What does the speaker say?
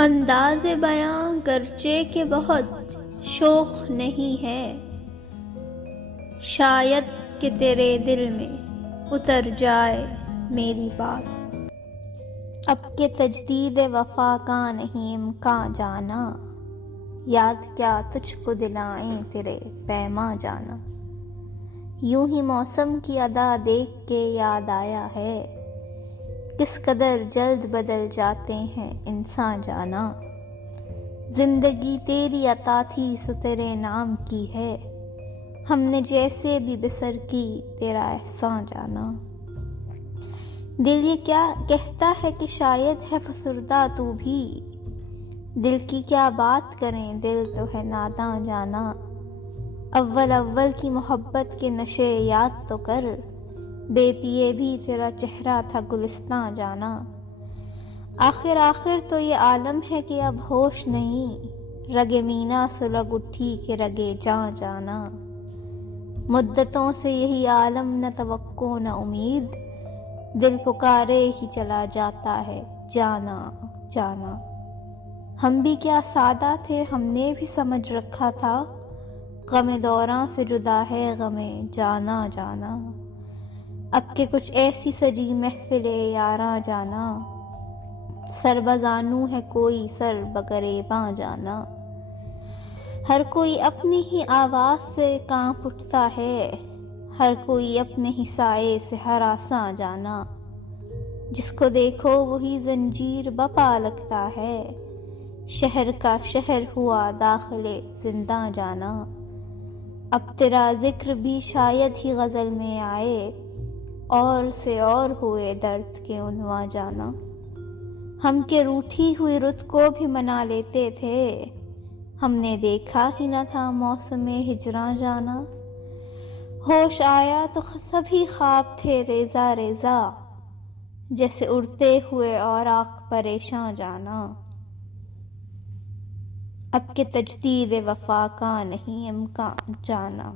انداز بیاں گرچہ کہ بہت شوخ نہیں ہے، شاید کہ تیرے دل میں اتر جائے میری بات۔ اب کہ تجدید وفا کا نہیں امکان جانا، یاد کیا تجھ کو دلائیں تیرے پیماں جانا۔ یوں ہی موسم کی ادا دیکھ کے یاد آیا ہے، کس قدر جلد بدل جاتے ہیں انسان جانا۔ زندگی تیری عطا تھی سو تیرے نام کی ہے، ہم نے جیسے بھی بسر کی تیرا احسان جانا۔ دل یہ کیا کہتا ہے کہ شاید ہے فسردہ تو بھی، دل کی کیا بات کریں دل تو ہے ناداں جانا۔ اول اول کی محبت کے نشے یاد تو کر، بے پیے بھی تیرا چہرہ تھا گلستاں جانا۔ آخر تو یہ عالم ہے کہ اب ہوش نہیں، رگ مینا سلگ اٹھی کہ رگے جاں جانا۔ مدتوں سے یہی عالم نہ توقع نہ امید، دل پکارے ہی چلا جاتا ہے جانا جانا۔ ہم بھی کیا سادہ تھے، ہم نے بھی سمجھ رکھا تھا، غم دوراں سے جدا ہے غم جانا جانا۔ اب کہ کچھ ایسی سجی محفل یاراں جانا، سر بزانوں ہے کوئی سر بگریباں جانا۔ ہر کوئی اپنی ہی آواز سے کانپ اٹھتا ہے، ہر کوئی اپنے ہی سائے سے ہراساں جانا۔ جس کو دیکھو وہی زنجیر بپا لگتا ہے، شہر کا شہر ہوا داخل زنداں جانا۔ اب تیرا ذکر بھی شاید ہی غزل میں آئے، اور سے اور ہوئے درد کے عنواں جانا۔ ہم کہ روٹھی ہوئی رت کو بھی منا لیتے تھے، ہم نے دیکھا ہی نہ تھا موسم ہجراں جانا۔ ہوش آیا تو سبھی خواب تھے ریزہ ریزہ، جیسے اڑتے ہوئے اوراق پریشاں جانا۔ اب کہ تجدید وفا کا نہیں امکان جانا۔